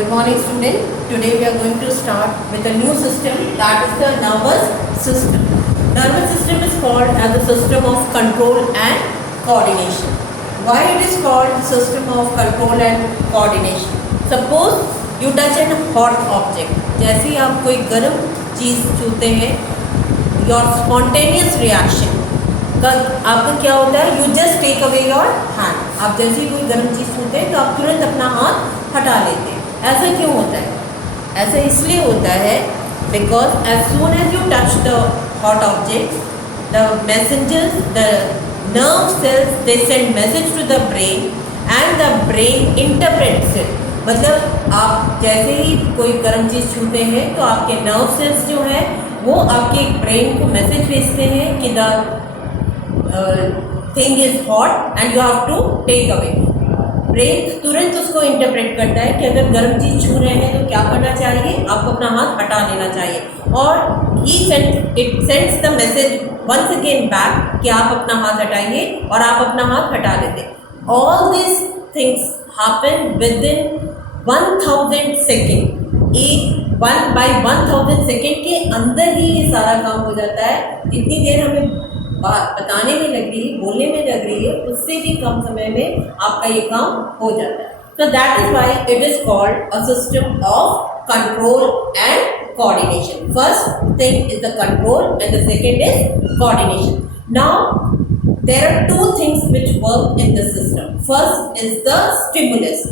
Good morning, student. Today we are going to start with a new system, that is the nervous system. Nervous system is called as the system of control and coordination. Why it is called system of control and coordination? Suppose you touch a hot object. जैसे ही आप कोई गर्म चीज़ छूते हैं, your spontaneous reaction का आपका क्या होता है? You just take away your hand. आप जैसे ही कोई गर्म चीज़ छूते हैं तो आप तुरंत अपना हाथ हटा लेते हैं. ऐसा क्यों होता है? ऐसा इसलिए होता है because as soon as you touch the hot object, the messengers, the nerve cells, they send message to the brain and the brain interprets it. मतलब आप जैसे ही कोई गर्म चीज़ छूते हैं तो आपके नर्व सेल्स जो है वो आपके ब्रेन को मैसेज भेजते हैं कि the thing is hot and you have to take away. Brain तुरंत उसको इंटरप्रेट करता है कि अगर गर्म चीज़ छू रहे हैं तो क्या करना चाहिए, आपको अपना हाथ हटा लेना चाहिए. और it sends the message once again back कि आप अपना हाथ हटाइए और आप अपना हाथ हटा लेते. All this things happen with in 1000 सेकेंड. एक 1/1000 सेकेंड के अंदर ही ये सारा काम हो जाता है. जितनी देर हमें बताने में लग रही है, बोलने में लग रही है, उससे भी कम समय में आपका ये काम हो जाता है. So that is why it is called a system of control and coordination. First thing is the control and the second is coordination. Now there are two things which work in the system. First is the stimulus.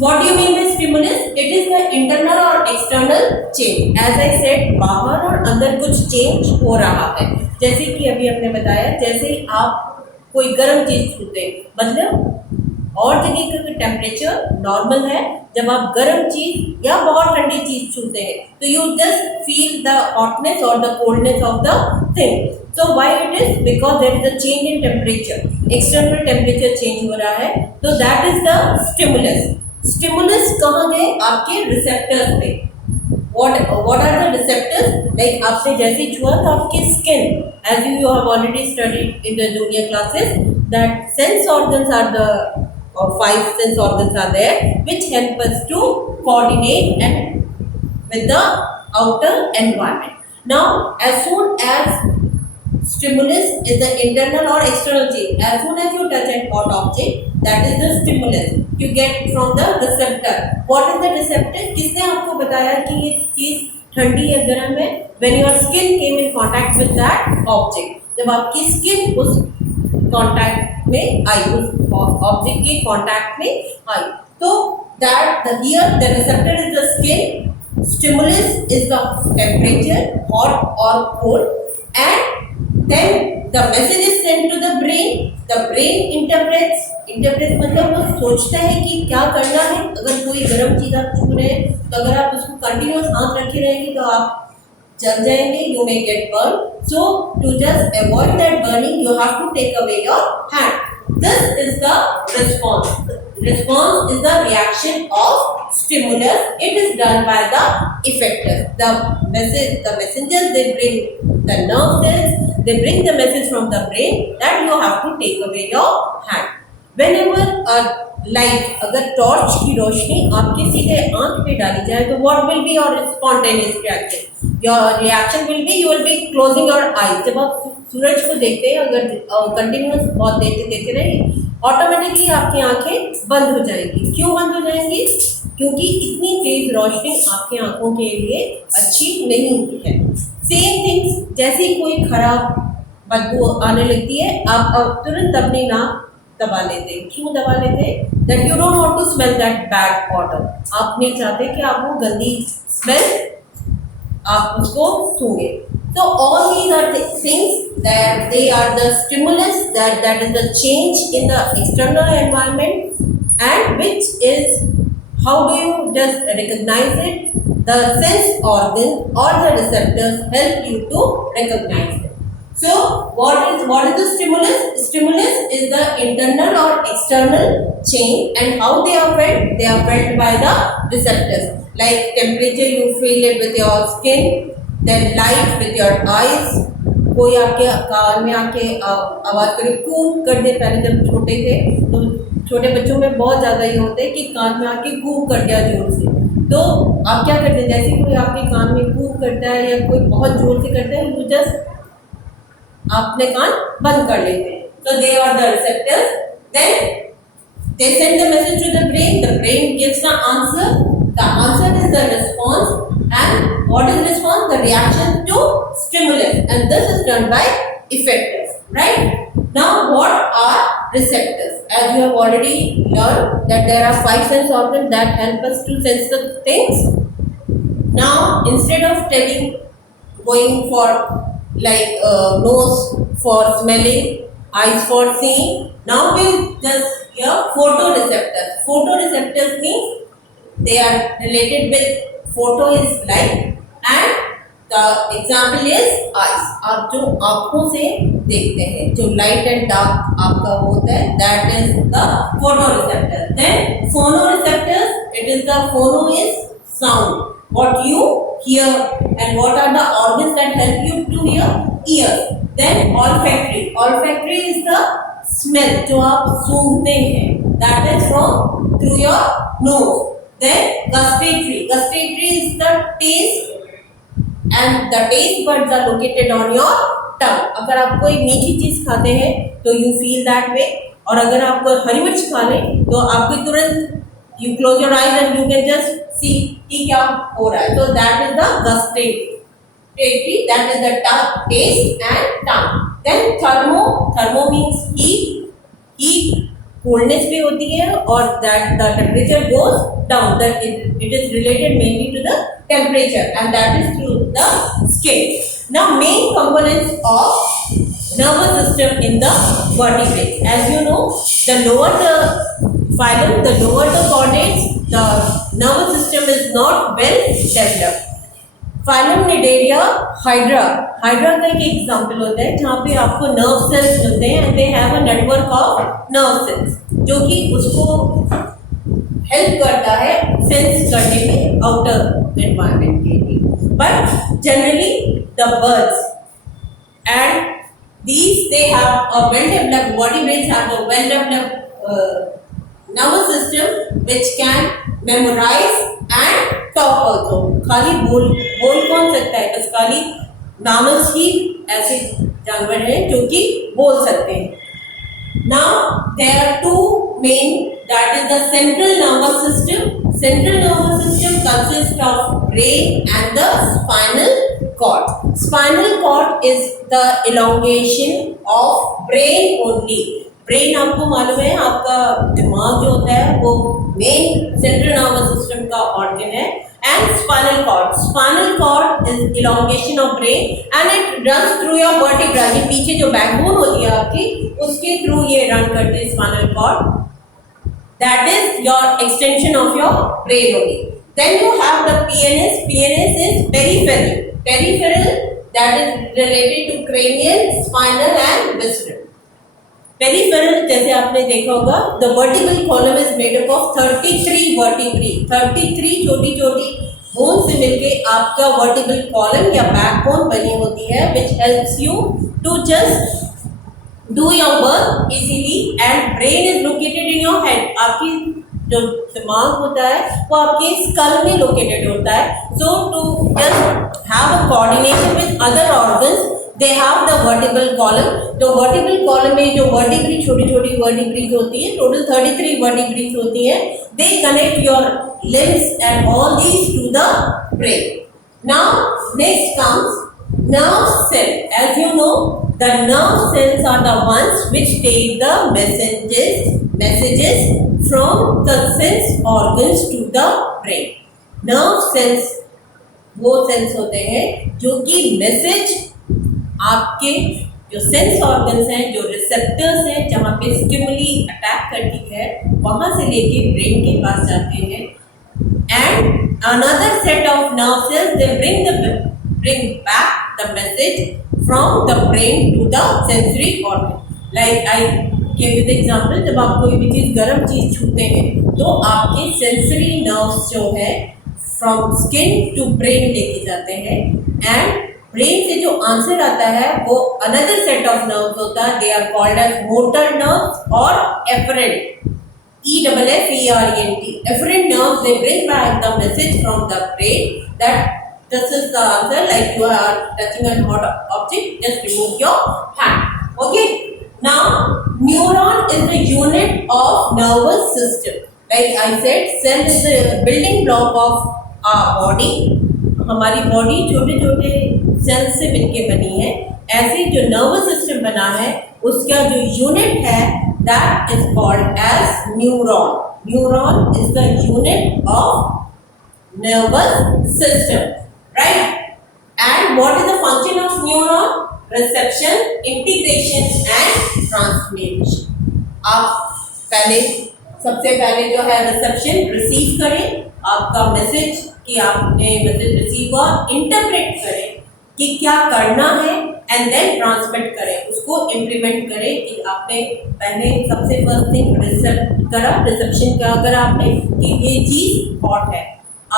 What do you mean by stimulus? It is the internal or external change. As I said, बाहर और अंदर कुछ change हो रहा है. जैसे कि अभी हमने बताया, जैसे ही आप कोई गर्म चीज़ छूते हैं, मतलब और जगह का टेम्परेचर नॉर्मल है, जब आप गर्म चीज़ या बहुत ठंडी चीज़ छूते हैं तो you just feel the hotness और the coldness of the thing. So why it is? Because there is a change in temperature. External temperature change हो रहा है, तो that is the stimulus. Stimulus कहाँ गए? आपके रिसेप्टर्स पे. What are the receptors? Like आपने जैसे छुआ तो आपके skin, as you have already studied in the junior classes, that sense organs are the 5 sense organs are there which help us to coordinate and with the outer environment. Now as soon as stimulus is the internal or external change, as soon as you touch a hot object, that is the stimulus you get from the receptor. What is the receptor? किसने आपको बताया कि ये चीज़ ठंडी या गर्म है? When your skin came in contact with that object. जब आपकी skin उस contact में आई, उस object के contact में आई, तो that here the receptor is the skin, stimulus is the temperature, hot or cold, and then the message is sent to the brain. The brain interprets मतलब वो सोचता है कि क्या करना है. अगर कोई गर्म चीज़ आप छू रहे हैं तो अगर आप उसको कंटिन्यूस हाथ रखे रहेंगे तो आप जल जाएंगे, you may get burned. So to just avoid that burning, you have to take away your hand. This is the response. Response is the reaction of stimulus. It is done by the effectors. The messengers, they bring the nerve cells. They bring the message from the brain that you have to take away your hand. Whenever a light, अगर टॉर्च की रोशनी आपके सीधे आंख पे डाली जाए तो what will be your spontaneous reaction? Your reaction will be you will be closing your eyes. जब आप सूरज को देखते हैं, अगर कंटिन्यूस बहुत देखते रहेंगे, ऑटोमेटिकली आपकी आंखें बंद हो जाएगी. क्यों बंद हो जाएंगी? क्योंकि इतनी तेज रोशनी आपके आंखों के लिए अच्छी नहीं है. सेम थिंग्स, जैसे ही कोई खराब बदबू आने लगती है, आप तुरंत अपनी नाक दबा लेते हैं. क्यों दबा लेते हैं? That you don't want to smell that bad odour. आप नहीं चाहते कि आप वो गंदी स्मेल आप उसको सूंघे. So all these are the things that they are the stimulus, that is the change in the external environment, and which is how do you just recognize it? The sense organ or the receptors help you to recognize it. So what is the stimulus? Stimulus is the internal or external change, and how they are felt? They are felt by the receptors. Like temperature, you feel it with your skin. Then light with your eyes. कोई आपके कान में आके आवाज़ करे कूक कर दे. पहले जब छोटे थे तो छोटे बच्चों में बहुत ज़्यादा ये होता है कि कान में आके गूं कर दिया जोर से, तो आप क्या करते हैं, जैसे कोई आपके कान में गूं करता है या कोई बहुत जोर से करता है, यू जस्ट अपने कान बंद कर लेते हैं। So they are the receptors. Then they send the message to the brain. The brain gives the answer. The answer is the response. And what is response? The reaction to stimulus. And this is done by effectors. Right? Now what are receptors? As you have already learned that there are 5 sense organs that help us to sense the things. Now instead of going for like nose for smelling, eyes for seeing, now we'll just hear photoreceptors. Photoreceptors means they are related with photo is light and the example is eyes. आप जो आँखों से देखते हैं, जो light and dark आपका होता है, that is the photoreceptor. Then phonoreceptors, it is the phono is sound, what you hear, and what are the organs that help you to hear? Ears. Then olfactory. Olfactory is the smell जो आप सूंघते हैं, that is from through your nose. Then gustatory. Gustatory is the taste and the taste buds are located on your tongue. अगर आप कोई मीठी चीज खाते हैं तो you feel that way, और अगर आप हरी मिर्च खा लें तो आपको तुरंत you close your eyes and you can just see कि क्या हो रहा है. So that is the gustatory. That is the taste and tongue. Then thermo means heat. Heat coldness भी होती है और that the temperature goes down. That it is related mainly to the temperature and that is through the skin. Now main components of nervous system in the vertebrates. As you know, the lower the phylum, the lower the chordates, the nervous system is not well developed. Phylum Cnidaria hydra. Hydra का एक एग्जाम्पल होता है जहाँ पे आपको nerve cells मिलते हैं and they have a network of nerve sales जो कि उसको हेल्प करता है सेंस करने में आउटर एनवायरनमेंट के लिए. But generally the birds and these they have a well developed vertebrates have a well developed nervous system which can memorize and talk also. खाली बोल कौन सकता है, बस खाली mammals ही ऐसे जानवर हैं जो कि बोल सकते हैं. Now there are two main, that is the central nervous system. Central nervous system consists of brain and the spinal cord. Spinal cord is the elongation of brain only. Brain आपको मालूम है आपका दिमाग जो होता है वो मेन सेंट्रल नर्वस सिस्टम का ऑर्गन है. And spinal cord is elongation of brain and it runs through your vertebra. ये पीछे जो बैकबोन होती है आपकी उसके थ्रू ये रन करते हैं spinal cord. That is your extension of your brain only. Then you have the PNS. PNS is peripheral that is related to cranial, spinal and visceral. Peripheral जैसे आपने देखा होगा, the vertebral column is made up of 33 vertebrae. 33 छोटी छोटी बोन से मिलके आपका vertebral column या बैकबोन बनी होती है which helps you to just do your work easily. And brain is located in your head. आपकी जो दिमाग होता है वो आपके स्कल में लोकेटेड होता है. So to just have a coordination with other organs they have the vertebral column. तो vertebral column में जो vertebrae छोटी छोटी vertebrae होती है, total 33 vertebrae होती है, they connect your limbs and all these to the brain. Now next comes nerve cell. As you know, the nerve cells are the ones which take the messages from the sense organs to the brain. Nerve cells वो cells होते हैं जो कि message आपके जो sense organs हैं, जो रिसेप्टर्स हैं, जहाँ पे स्टिमुली अटैक करती है वहाँ से लेके ब्रेन के पास जाते हैं. And another set of nerve cells they bring back the message from the brain to the sensory organ. Like I give you the example, जब आप कोई भी चीज़ गर्म चीज़ छूते हैं तो आपके सेंसरी नर्व्स जो है फ्रॉम स्किन टू ब्रेन लेके जाते हैं. एंड ब्रेन से जो आंसर आता है वो अनदर सेट ऑफ नर्व्स होता है. They are called as motor nerves और efferent. EFFERENT. Efferent nerves, they bring back the message from the brain that this is the answer. Like you are touching a hot object, just remove your hand. Okay. Now neuron is the unit of nervous system. Like I said, cell is the building block of our body. हमारी बॉडी छोटे छोटे सेल से मिलके बनी है। ऐसे जो nervous system बना है उसका जो यूनिट है that is called as neuron. Neuron is the unit of nervous system, right? And what is the function of neuron? Reception, integration and transmission. आप पहले सबसे पहले जो है रिसेप्शन, रिसीव करें आपका मैसेज कि आपने मैसेज रिसीव हुआ, इंटरप्रेट करें कि क्या करना है एंड देन ट्रांसमिट करें, उसको इम्प्लीमेंट करें कि आपने पहले सबसे फर्स्ट थिंग रिसेप्ट करा. रिसेप्शन क्या करा आपने कि ये चीज़ हॉट है,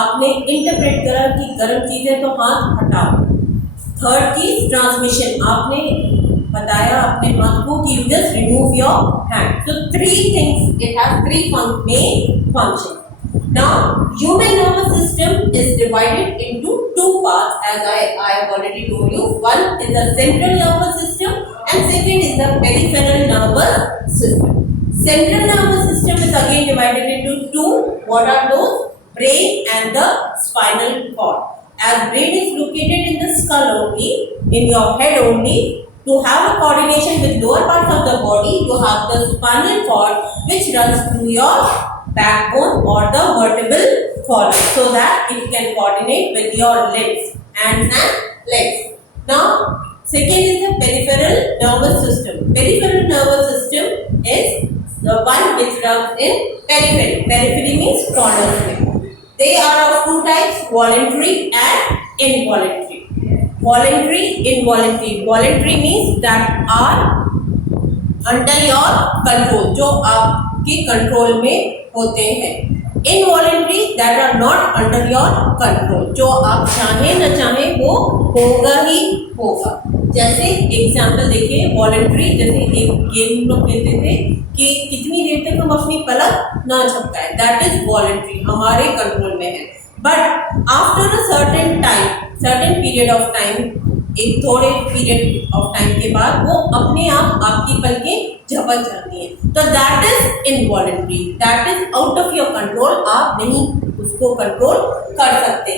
आपने इंटरप्रेट करा कि गर्म चीज़ है तो हाथ हटाओ. थर्ड चीज ट्रांसमिशन, आपने बताया अपने हाथ को कि you just remove your hand. So three things, it has three main function. Now, human nervous system is divided into two parts, as I have already told you. One is the central nervous system, and second is the peripheral nervous system. Central nervous system is again divided into two. What are those? Brain and the spinal cord. As brain is located in the skull only, in your head only, to have a coordination with lower parts of the body, you have the spinal cord which runs through your backbone or the vertebral column so that it can coordinate with your limbs, hands and legs. Now, second is the peripheral nervous system. Peripheral nervous system is the one which runs in periphery. Periphery means corners में. They are of two types, voluntary and involuntary. Voluntary, involuntary. Voluntary means that are under your control, जो आपके कंट्रोल में होते हैं. Involuntary, that are not under your control, जो आप चाहे न चाहे वो होगा ही होगा. जैसे एग्जाम्पल देखिए, वॉलंटरी, जैसे एक गेम लोग कहते थे कि कितनी देर तक हम अपनी पलक ना झपकाएं, दैट इज वॉलंटरी, हमारे कंट्रोल में है. But after a certain time, certain period of time, एक थोड़े पीरियड ऑफ टाइम के बाद वो अपने आप आपकी पलकें झपक जाती हैं, तो that is involuntary, that is out of your control, आप नहीं उसको कंट्रोल कर सकते.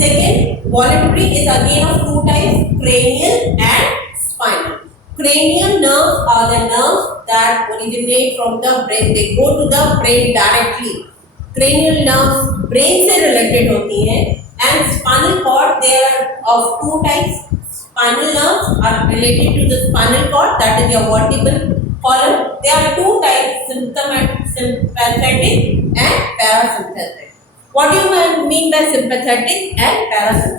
Second, voluntary is again of two types, cranial and spinal. Cranial nerves are the nerves that originate from the brain. They go to the brain directly. Cranial nerves brain से related होती हैं. And spinal cord, they are of two types. Spinal nerves are related to the spinal cord, that is your vertebral column. There are two types, sympathetic and parasympathetic. What do you mean by sympathetic and parasympathetic?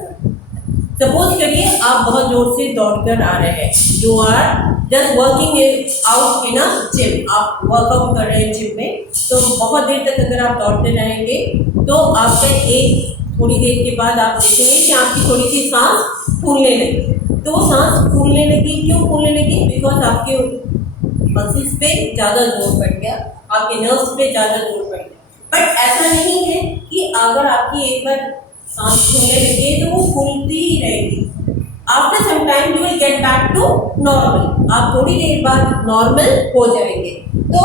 Suppose करिए आप बहुत जोर से दौड़कर आ रहे हैं, you are just working out in a gym, आप वर्कआउट कर रहे हैं जिम में, तो बहुत देर तक अगर आप दौड़ते रहेंगे तो आपका एक थोड़ी देर के बाद आप देखेंगे कि आपकी थोड़ी सी सांस फूलने लगी. तो वो सांस फूलने लगी, क्यों फूलने लगी? बिकॉज आपके मसल्स पे ज़्यादा जोर पड़ गया, आपके नर्व्स पे ज़्यादा जोर पड़ गया. बट ऐसा नहीं है कि अगर आपकी एक बार सांस फूलने लगे तो वो फूलती ही रहेगी. After some time you will get back to normal, आप थोड़ी देर बाद नॉर्मल हो जाएंगे. तो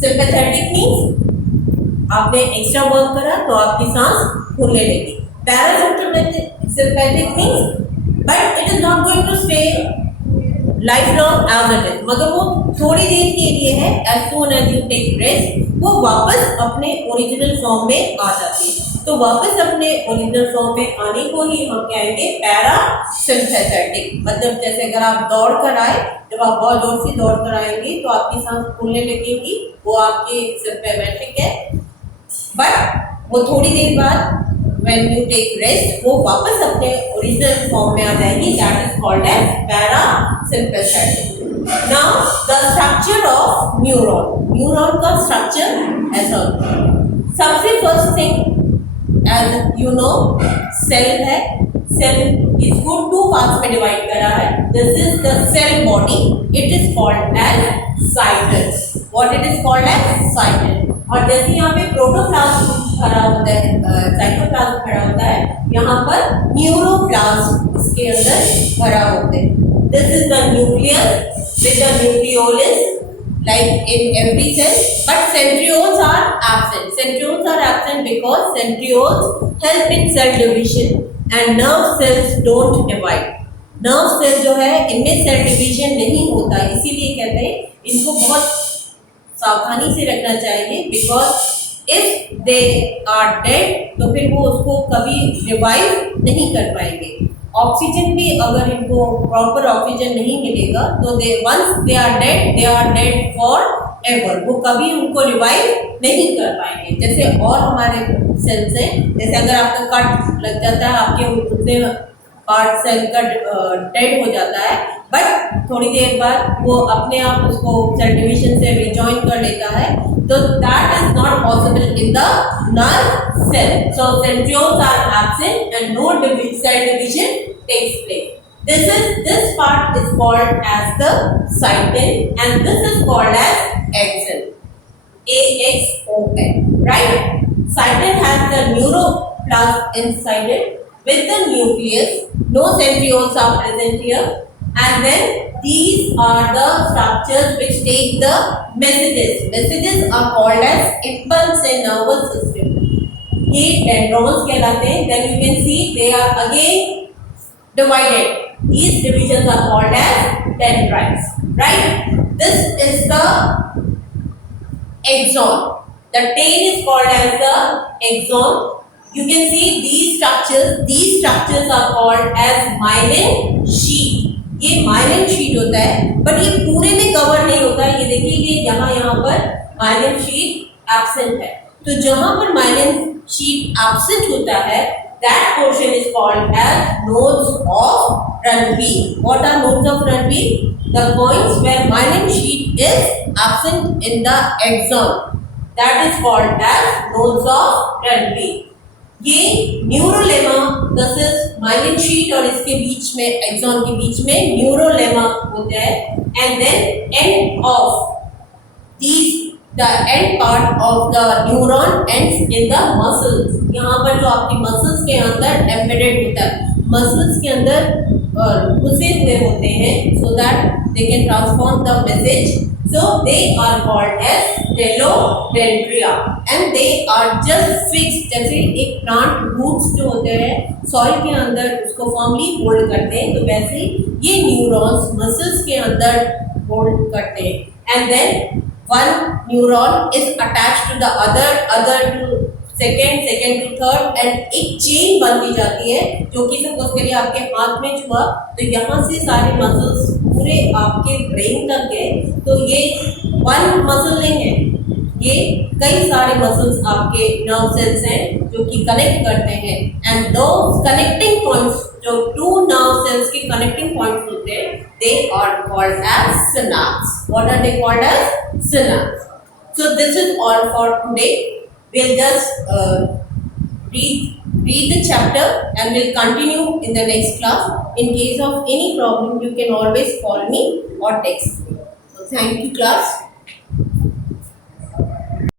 सिम्पथेटिक मीन्स आपने एक्स्ट्रा वर्क करा तो आपकी सांस फूलने लगी. Parasympathetic means but it is not going to stay life long as it is, मगर वो थोड़ी देर के लिए है. As soon as you take rest वो वापस अपने ओरिजिनल फॉर्म में आ जाती है. तो वापस अपने ओरिजिनल फॉर्म में आने को ही हम कहेंगे पैरासिम्पथेटिक. मतलब जैसे अगर आप दौड़ कर आए, जब आप बहुत जोर से दौड़ कर आएंगे तो आपकी सांस फूलने लगेगी, वो आपकी सिम्पैथेटिक है. बट वो थोड़ी देर बाद when you take rest वो वापस अपने ओरिजिनल फॉर्म में आ जाएगी, that is called as parasympathetic. Now the structure of neuron. Neuron का structure ऐसा होता है. सबसे first thing as you know cell है. Cell इसको two parts में divide करा है. This is the cell body. It is called as cytosol. what it is called as cytid। और जैसे यहाँ पे प्रोटोप्लाज्म खड़ा होता है, साइटोप्लाज्म खड़ा होता है, यहाँ पर न्यूरोप्लाज्म इसके अंदर खड़ा होते हैं। This is the nucleus with the nucleolus like in every cell, but centrioles are absent। Centrioles are absent because centrioles help in cell division and nerve cells don't divide। Nerve cell जो है इनमें cell division नहीं होता, इसीलिए कहते हैं इनको बहुत सावधानी से रखना चाहिए, because if they are dead तो फिर वो उसको कभी रिवाइव नहीं कर पाएंगे। ऑक्सीजन भी अगर इनको प्रॉपर ऑक्सीजन नहीं मिलेगा तो once they are dead for ever, वो कभी उनको रिवाइव नहीं कर पाएंगे। जैसे और हमारे सेल्स हैं, जैसे अगर आपका कट लग जाता है, आपके उतने पार्ट सेल का डेड हो जाता है, बट थोड़ी देर बाद वो अपने आप उसको सेल डिवीजन से रिजॉइन कर लेता है, तो that is not possible in the nerve cell. So centrioles are absent and no cell division takes place. This part is called as the cytin and this is called as axon, AXON, right? Cytin has the neuroplasm inside it with the nucleus, no centrioles are present here, and then these are the structures which take the messages। Messages are called as impulse in nervous system। ये dendrons कहलाते हैं। Then you can see they are again divided। These divisions are called as dendrites, right? This is the axon। The tail is called as the axon। You can see these structures are called as myelin sheath। ये myelin sheath होता है, बट ये पूरे में कवर नहीं होता है। ये देखिए, ये यहाँ पर myelin sheath absent है। तो जहाँ पर myelin sheath absent होता है, that portion is called as nodes of Ranvier। What are nodes of Ranvier? The points where myelin sheath is absent in the axon, that is called as nodes of Ranvier। ये न्यूरोलेमा, this is myelin sheath और इसके बीच में एक्सॉन के बीच में neurolemma होता है, and then end of these the end part of the neuron ends in the muscles. यहाँ पर जो आपकी मसल्स के अंदर एम्बेडेड होता है, मसल्स के अंदर घुसे हुए होते हैं, so that they can transform the message. So they are called as telodendria and they are just fixed। जैसे एक प्लांट रूट्स जो होते हैं सॉइल के अंदर उसको फर्मली होल्ड करते हैं, तो वैसे ये न्यूरॉन्स मसल्स के अंदर होल्ड करते हैं, and then one neuron is attached to the other to second to third, and एक चेन बनती जाती है, जो कि सपोज करिए आपके हाथ में छुआ तो यहाँ से सारे मसल्स पूरे आपके ब्रेन तक गए, तो ये वन मसल नहीं है, ये कई सारे मसल्स आपके नर्व सेल्स हैं जो कि कनेक्ट करते हैं, एंड दो कनेक्टिंग पॉइंट्स जो टू नर्व सेल्स के कनेक्टिंग पॉइंट्स होते हैं, they are called as synapse. What are they called as? Synapse. So this is all for today. We'll just read the chapter and we'll continue in the next class. In case of any problem, you can always call me or text me. So thank you, class.